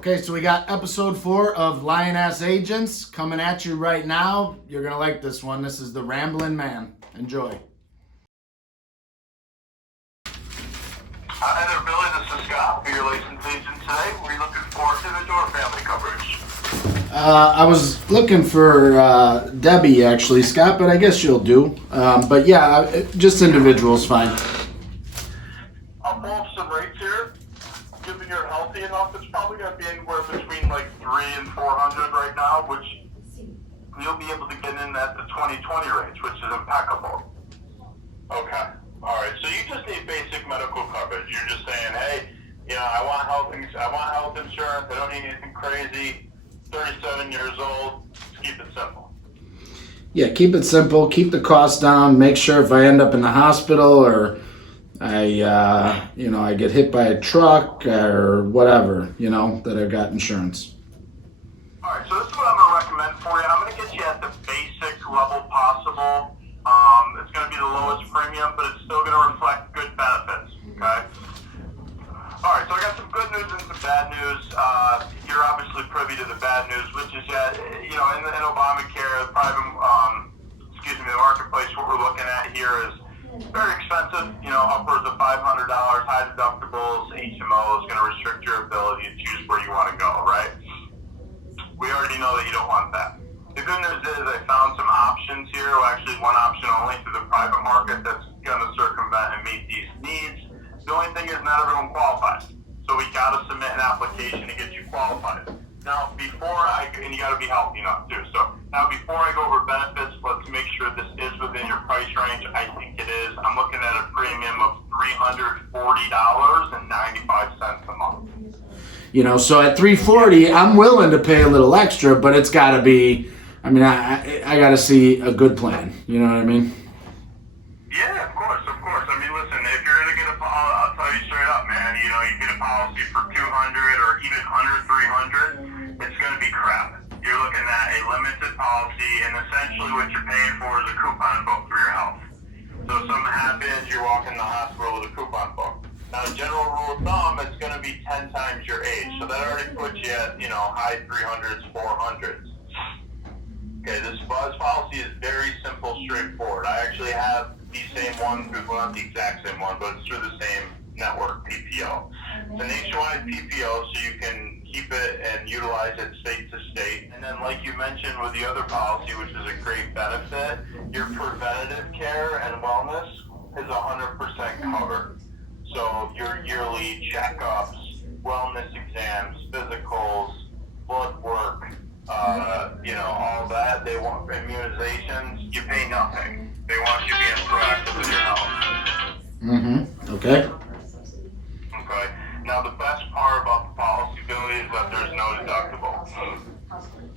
Okay, so we got episode 4 of Lioness Agents coming at you right now. You're going to like this one. This is The Ramblin' Man. Enjoy. Hi there, Billy. This is Scott. We're your licensed agent today. We're looking for individual or family coverage. I was looking for Debbie, actually, Scott, but I guess you'll do. But yeah, just individuals, fine. I'll pull up some rates here. Given you're healthy enough, it's probably going to be anywhere between like 300 and 400 right now, which you'll be able to get in at the 2020 range, which is impeccable. Okay. All right. So you just need basic medical coverage. You're just saying, hey, I want health insurance. I don't need anything crazy. 37 years old. Just keep it simple. Yeah, keep it simple. Keep the cost down. Make sure if I end up in the hospital or I get hit by a truck or whatever, that I've got insurance. All right, so this is what I'm going to recommend for you. I'm going to get you at the basic level possible. It's going to be the lowest premium, but it's still going to reflect good benefits, okay? All right, so I got some good news and some bad news. You're obviously privy to the bad news, which is that, in Obamacare, the marketplace, what we're looking at here is very expensive, upwards of $500, high deductibles. HMO is going to restrict your ability to choose where you want to go, right? We already know that you don't want that. The good news is I found some options here, well, actually one option only through the private market that's going to circumvent and meet these needs. The only thing is not everyone qualifies. So we got to submit an application to get you qualified. Now, and you got to be healthy enough too. So now before I go over benefits, let's make sure this is within your price range. I think it is. I'm looking at a premium of $340.95 a month. So at $340, I'm willing to pay a little extra, but it's got to be, I got to see a good plan. You know what I mean? Yeah, of course. I mean, listen, if you're going to get a policy, I'll tell you straight up, man, you get a policy for $200 or even under $300, it's going to be crap. You're looking at a limited policy, and essentially what you're paying for is a coupon book for your health. So if something happens, you're walking in the hospital with a coupon book. Now, the general rule of thumb, it's going to be 10 times your age. So that already puts you at, high 300s, 400s. Okay, this policy is very simple, straightforward. I actually have the same one, well, not the exact same one, but it's through the same network, PPO. It's a nationwide PPO, so you can keep it and utilize it state to state. And then, like you mentioned with the other policy, which is a great benefit, your preventative care and wellness is 100% covered. So your yearly checkups, wellness exams, physicals, blood work, all that. They want immunizations. You pay nothing. They want you being proactive with your health. Mm-hmm. Okay. Okay. Now the best part about the policy, Billy, is that there's no deductible.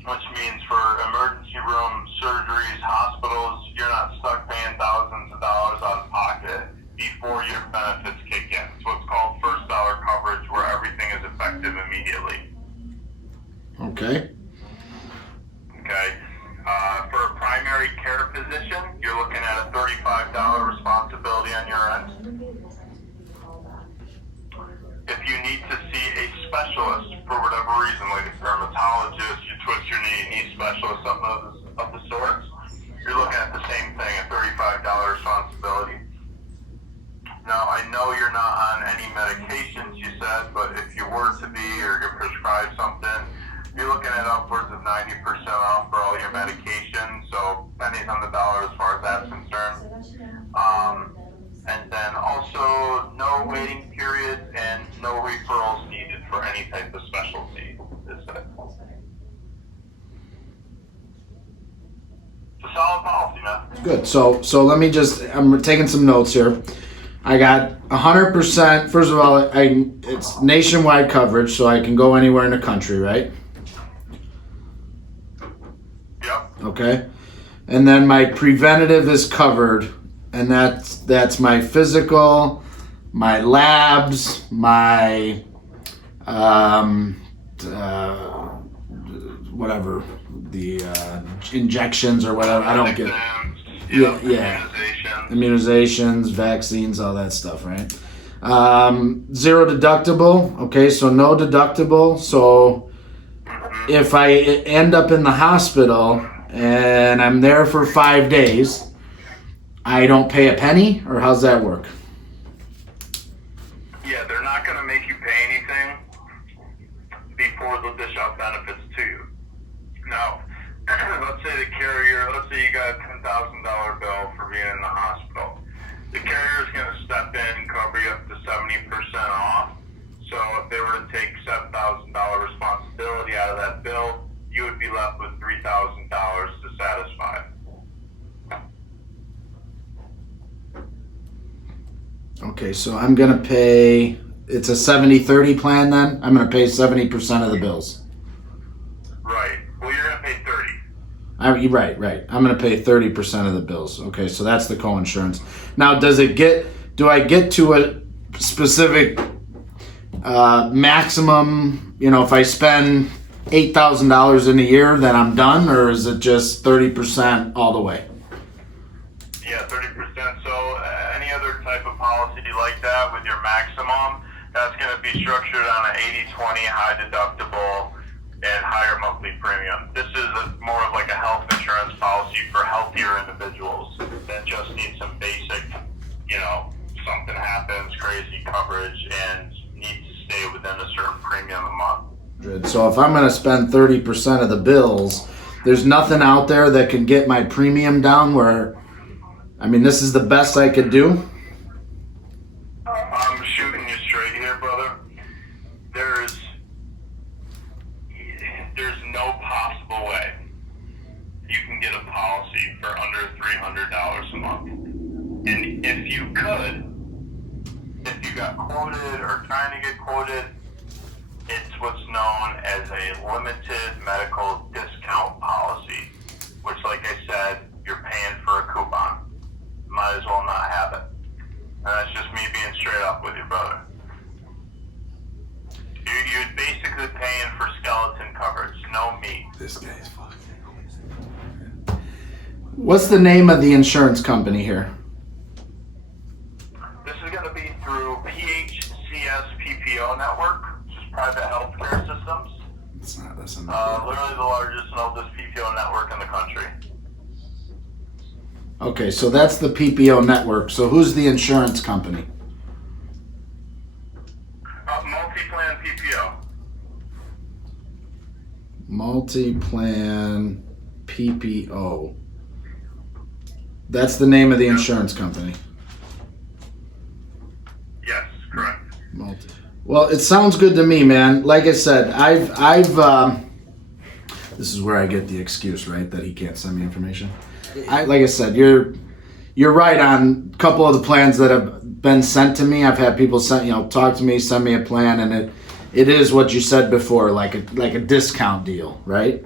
Which means for emergency room, surgeries, hospitals, you're not stuck paying thousands of dollars out of pocket before your benefits kick in. It's what's called first dollar coverage, where everything is effective immediately. Okay. Okay. For a primary care physician, you're looking at a $35 responsibility on your end. If you need to see a specialist for whatever reason, like a dermatologist, you twist your knee specialist, something of the sorts, you're looking at the same thing, a $35 responsibility. Now, I know you're not on any medications, you said, but if you were to be or get prescribed something, you're looking at upwards of 90% off for all your medications, so pennies on the dollar as far as that's concerned. And then also no waiting periods and no referrals needed for any type of specialty. It's a solid policy, man. Good. So let me I'm taking some notes here. I got 100%. First of all, it's nationwide coverage, so I can go anywhere in the country, right? Yep. Okay. And then my preventative is covered, and that's my physical, my labs, my whatever, the injections or whatever. I don't get. Yeah. Immunizations, vaccines, all that stuff, right? Zero deductible. Okay, so no deductible. So if I end up in the hospital and I'm there for 5 days, I don't pay a penny, or how's that work? Yeah, they're not going to make you pay anything before they'll dish out benefits to you. Now, let's say you got a $10,000 bill for being in the hospital. The carrier is going to step in and cover you up to 70% off. So if they were to take $7,000 responsibility out of that bill, you would be left with $3,000 to satisfy. Okay, so I'm going to pay, it's a 70-30 plan then? I'm going to pay 70% of the bills. Right. Well, you're going to pay 30. Right. I'm going to pay 30% of the bills. Okay, so that's the co-insurance. Now, do I get to a specific maximum, if I spend $8,000 in a year, then I'm done, or is it just 30% all the way? Yeah, 30%. So any other type of policy like that with your maximum, that's going to be structured on an 80-20 high deductible and higher monthly premium. This is more of like a health insurance policy for healthier individuals that just need some basic, something happens, crazy coverage, and need to stay within a certain premium a month. Good. So if I'm going to spend 30% of the bills, there's nothing out there that can get my premium down where, this is the best I could do? I'm shooting you straight here, brother. There's no possible way you can get a policy for under $300 a month. And if you got quoted or trying to get quoted, it's what's known as a limited medical discount policy, which, like I said, you're paying for a coupon. Might as well not have it. And that's just me being straight up with you, brother. You're basically paying for skeleton coverage, no meat. This guy's fucking. What's the name of the insurance company here? This is going to be through PHCS PPO network, which is private healthcare systems. That's literally the largest and oldest PPO network in the country. Okay, so that's the PPO network. So who's the insurance company? Multi-plan PPO. Multi-plan PPO. That's the name of the insurance company. Yes, correct. Well, it sounds good to me, man. Like I said, I've this is where I get the excuse, right, that he can't send me information. Like I said, you're right on a couple of the plans that have been sent to me. I've had people talk to me, send me a plan, and it is what you said before, like a discount deal, right?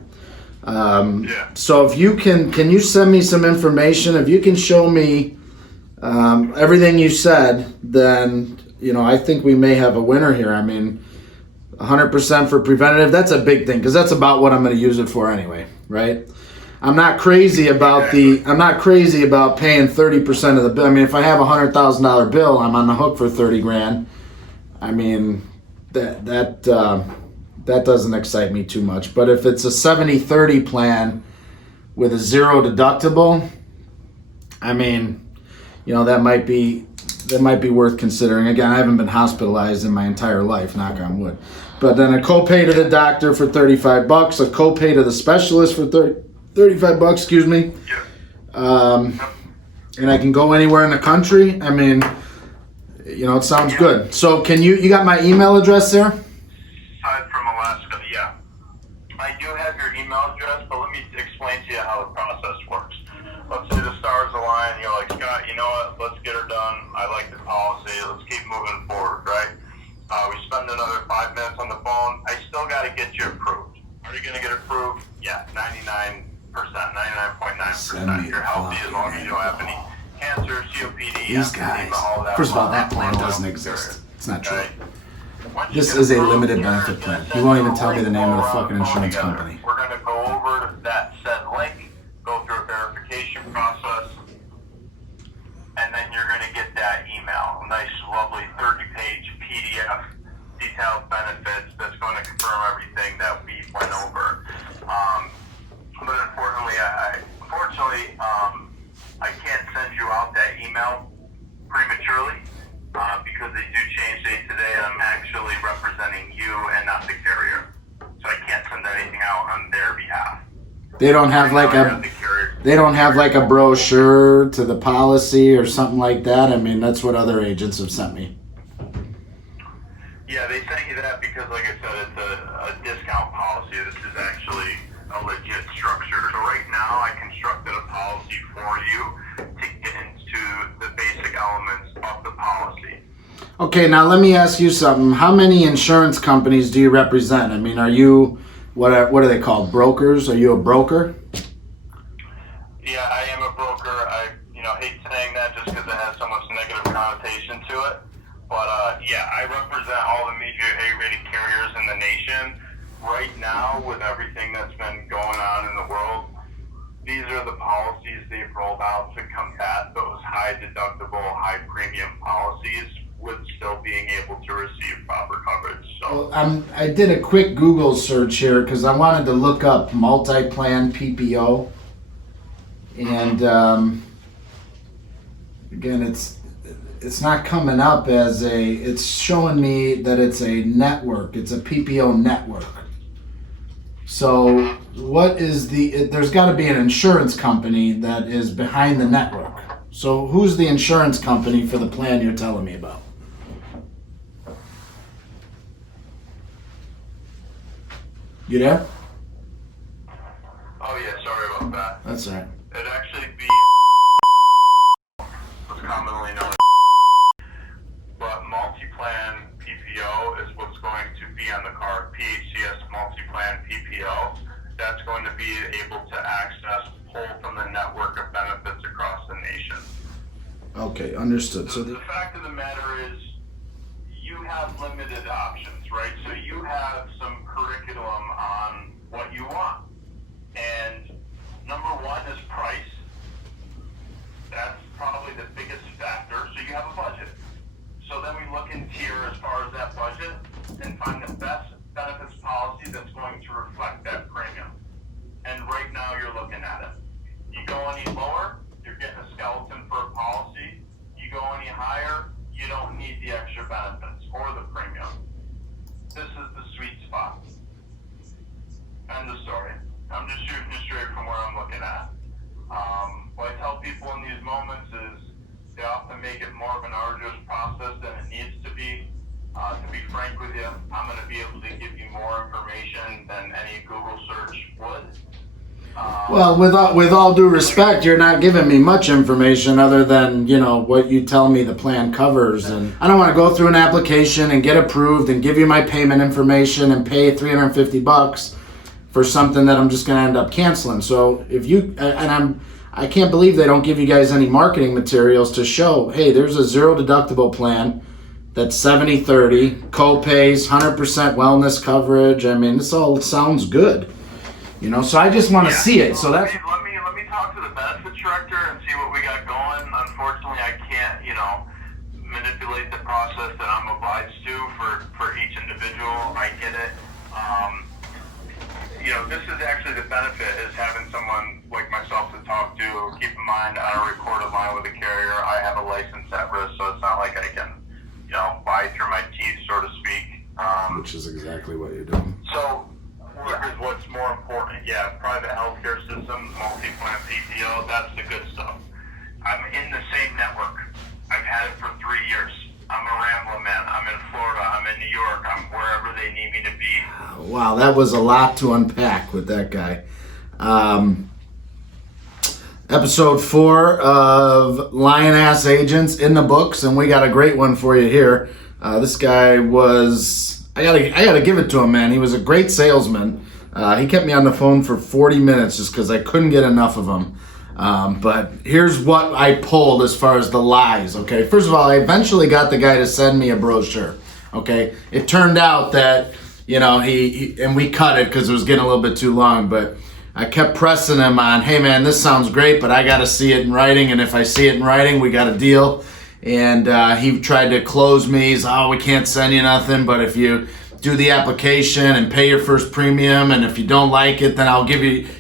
Yeah. So if you can you send me some information? If you can show me everything you said, then I think we may have a winner here. 100% for preventative. That's a big thing because that's about what I'm going to use it for anyway, right? I'm not crazy about paying 30% of the bill. If I have a $100,000 bill, I'm on the hook for $30,000. That doesn't excite me too much. But if it's a 70-30 plan with a zero deductible, that might be worth considering. Again, I haven't been hospitalized in my entire life, knock on wood. But then a copay to the doctor for $35, a copay to the specialist for $35, excuse me. And I can go anywhere in the country. It sounds good. So can you got my email address there? From Alaska, yeah. I do have your email address, but let me explain to you how the process works. Let's say the stars align, and you're like, Scott, you know what, let's get her done. I like the policy, let's keep moving forward, right? We spend another 5 minutes on the phone. I still got to get you approved. Are you going to get approved? Yeah, 99.9%. You're healthy as long as you don't have any cancer, COPD, These guys. all that. First of all, that plan doesn't exist. It's not true. Okay. This is a limited benefit plan. He won't even tell me the name of the fucking insurance company. We're going to go over that said link, go through a verification process, and then you're going to get that email. email, a nice, lovely 30-page PDF, detailed benefits that's going to confirm everything that we went over. But unfortunately, I can't send you out that email prematurely because they do change day to day. I'm actually representing you and not the carrier, so I can't send anything out on their behalf. They don't have like a brochure to the policy or something like that. I mean, that's what other agents have sent me. Yeah, they sent you that because, like I said, it's a discount policy. This is actually a legit structure. So right now, I constructed a policy for you to get into the basic elements of the policy. Okay, now let me ask you something. How many insurance companies do you represent? I mean, are you, what are they called, brokers? Are you a broker? Yeah, I am a broker. I hate saying that just because it has so much negative connotation to it. But yeah, I represent all the major A-rated carriers in the nation. Right now, with everything that's been going on in the world, these are the policies they've rolled out to combat those high deductible, high premium policies with still being able to receive proper coverage. So I did a quick Google search here because I wanted to look up multi-plan PPO. And again, it's not coming up as it's showing me that it's a network. It's a PPO network. So what is there's got to be an insurance company that is behind the network. So who's the insurance company for the plan you're telling me about? You there? Oh yeah, sorry about that. That's all right. It'd actually be what's commonly known as, but multi-plan PPO is what's going to be on the card. PHCS multi-plan PPO. That's going to be able to access, pull from the network of benefits across the nation. Okay, understood. So the fact of the matter is, you have limited options, right? So you have some curriculum on what you want. And number one is price. That's probably the biggest factor. So you have a budget. So then we look in tier as far as that budget and find the best benefits policy that's going to reflect that premium. And right now you're looking at it. You go any lower, you're getting a skeleton for a policy. You go any higher, you don't need the extra benefits or the premium. This is the sweet spot. End of story. I'm just shooting you straight from where I'm looking at. What I tell people in these moments is they often make it more of an arduous process than it needs to be. To be frank with you, I'm going to be able to give you more information than any Google search would. Well, with all due respect, you're not giving me much information other than, what you tell me the plan covers. And I don't want to go through an application and get approved and give you my payment information and pay $350 for something that I'm just going to end up canceling. So I can't believe they don't give you guys any marketing materials to show, hey, there's a zero deductible plan that's 70/30, co-pays, 100% wellness coverage. I mean, this all sounds good. So I just want to see it. So that's. Let me talk to the benefits director and see what we got going. Unfortunately, I can't, manipulate the process that I'm obliged to for each individual. I get it. This is actually the benefit is having someone like myself to talk to. Keep in mind, on a recorded line with a carrier, I have a license at risk, so it's not like I can, buy through my teeth, so to speak. Which is exactly what you're doing. So. Is what's more important. Yeah, private healthcare systems, multi-plan PPO, that's the good stuff. I'm in the same network. I've had it for 3 years. I'm a rambling man. I'm in Florida. I'm in New York. I'm wherever they need me to be. Wow, that was a lot to unpack with that guy. Episode 4 of Lion Ass Agents in the books, and we got a great one for you here. This guy was... I gotta give it to him, man. He was a great salesman. He kept me on the phone for 40 minutes just because I couldn't get enough of him. But here's what I pulled as far as the lies, okay? First of all, I eventually got the guy to send me a brochure, okay? It turned out that, he and we cut it because it was getting a little bit too long, but I kept pressing him on, hey, man, this sounds great, but I got to see it in writing, and if I see it in writing, we got a deal. and he tried to close me. He's, oh, we can't send you nothing, but if you do the application and pay your first premium, and if you don't like it, then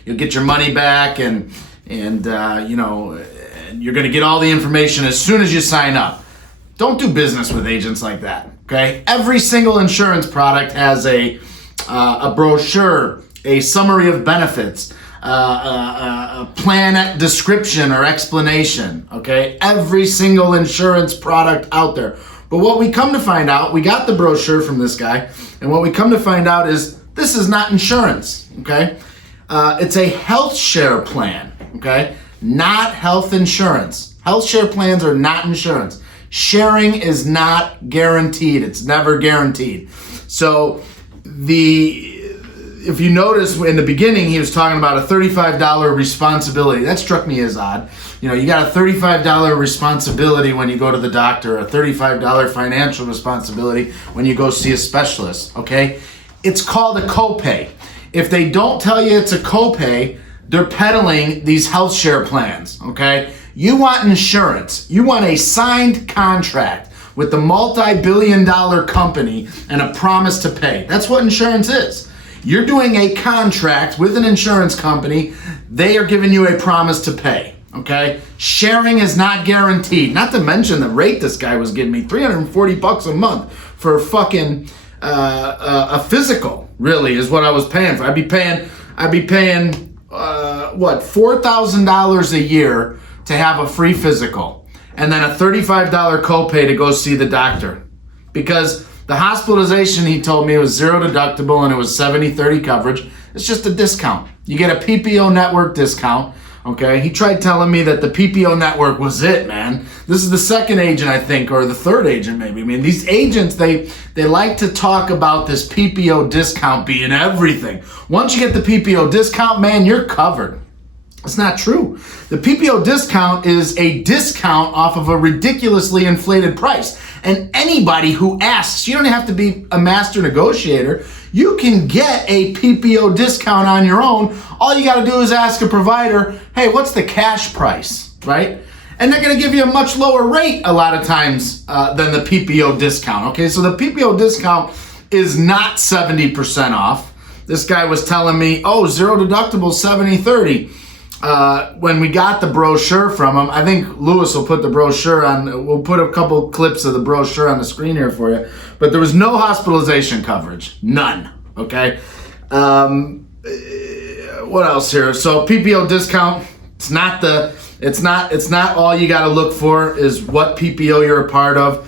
you'll get your money back, and you're going to get all the information as soon as you sign up. Don't do business with agents like that, okay? Every single insurance product has a brochure, a summary of benefits, a plan description or explanation, okay? Every single insurance product out there. But what we come to find out, we got the brochure from this guy, and what we come to find out is this is not insurance, okay? It's a health share plan, okay? Not health insurance. Health share plans are not insurance. Sharing is not guaranteed. It's never guaranteed. So if you notice in the beginning, he was talking about a $35 responsibility. That struck me as odd. You got a $35 responsibility when you go to the doctor, a $35 financial responsibility when you go see a specialist, okay? It's called a copay. If they don't tell you it's a copay, they're peddling these health share plans, okay? You want insurance. You want a signed contract with the multi-billion-dollar company and a promise to pay. That's what insurance is. You're doing a contract with an insurance company. They are giving you a promise to pay, okay? Sharing is not guaranteed. Not to mention the rate this guy was giving me, $340 a month for fucking a physical, really, is what I was paying for. I'd be paying $4,000 a year to have a free physical, and then a $35 copay to go see the doctor. Because the hospitalization, he told me, was zero deductible and it was 70-30 coverage. It's just a discount. You get a PPO network discount, okay? He tried telling me that the PPO network was it, man. This is the second agent, I think, or the third agent maybe. I mean, these agents, they like to talk about this PPO discount being everything. Once you get the PPO discount, man, you're covered. It's not true. The PPO discount is a discount off of a ridiculously inflated price. And anybody who asks, you don't have to be a master negotiator, you can get a PPO discount on your own. All you got to do is ask a provider, hey, what's the cash price, right? And they're going to give you a much lower rate a lot of times than the PPO discount, okay? So the PPO discount is not 70% off. This guy was telling me, oh, zero deductible, 70-30. When we got the brochure from him, I think Lewis will put the brochure on, we'll put a couple clips of the brochure on the screen here for you, but there was no hospitalization coverage, none, okay? What else here? So PPO discount, it's not all you got to look for is what PPO you're a part of.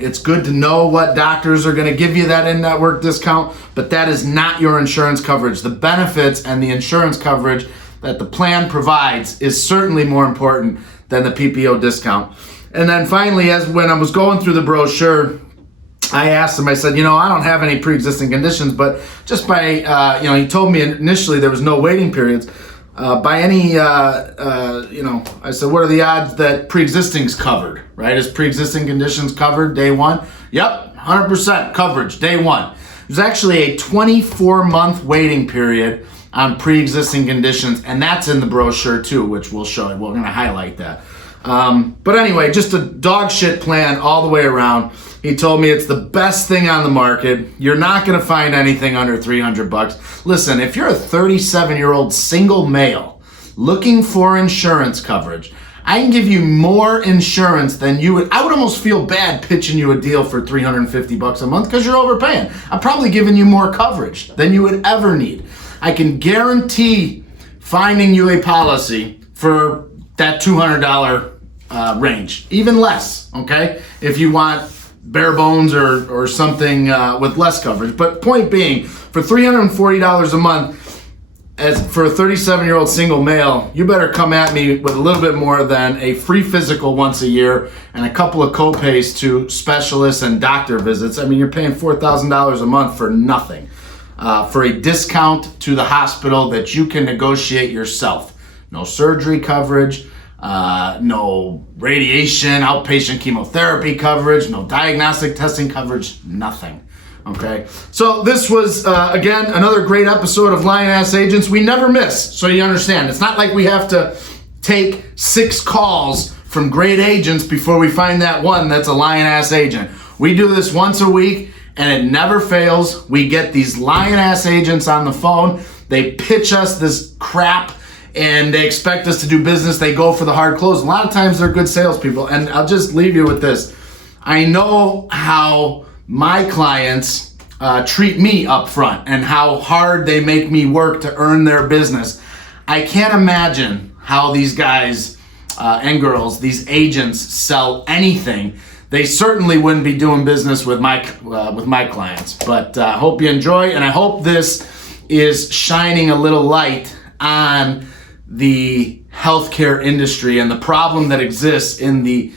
It's good to know what doctors are going to give you that in-network discount, but that is not your insurance coverage. The benefits and the insurance coverage that the plan provides is certainly more important than the PPO discount. And then finally, when I was going through the brochure, I asked him, I said, I don't have any pre-existing conditions, but just by, he told me initially there was no waiting periods. By any, I said, what are the odds that pre-existing's covered, right? Is pre-existing conditions covered day one? Yep, 100% coverage day one. There's actually a 24-month waiting period on pre-existing conditions, and that's in the brochure too, which we'll show you. We're going to highlight that. But anyway, just a dog shit plan all the way around. He told me it's the best thing on the market. You're not going to find anything under $300. Listen, if you're a 37-year-old single male looking for insurance coverage, I can give you more insurance than you would. I would almost feel bad pitching you a deal for $350 a month because you're overpaying. I'm probably giving you more coverage than you would ever need. I can guarantee finding you a policy for that $200 range, even less, okay? If you want bare bones or something with less coverage. But point being, for $340 a month, for a 37-year-old single male, you better come at me with a little bit more than a free physical once a year and a couple of co-pays to specialists and doctor visits. I mean, you're paying $4,000 a month for nothing. For a discount to the hospital that you can negotiate yourself. No surgery coverage, no radiation, outpatient chemotherapy coverage, no diagnostic testing coverage, nothing. Okay, so this was, again, another great episode of Lion Ass Agents. We never miss, so you understand. It's not like we have to take 6 calls from great agents before we find that one that's a lying-ass agent. We do this once a week, and it never fails. We get these lying-ass agents on the phone. They pitch us this crap, and they expect us to do business. They go for the hard close. A lot of times they're good salespeople, and I'll just leave you with this. I know how my clients treat me up front and how hard they make me work to earn their business. I can't imagine how these guys and girls, these agents, sell anything. They certainly wouldn't be doing business with my clients. But I hope you enjoy, and I hope this is shining a little light on the healthcare industry and the problem that exists in the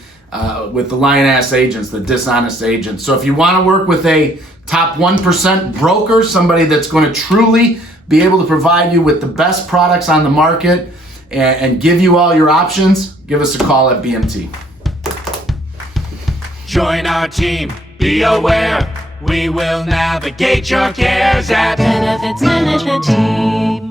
with the lying-ass agents, the dishonest agents. So if you want to work with a top 1% broker, somebody that's going to truly be able to provide you with the best products on the market and give you all your options, give us a call at BMT. Join our team, be aware, we will navigate your cares at Benefits Management Team.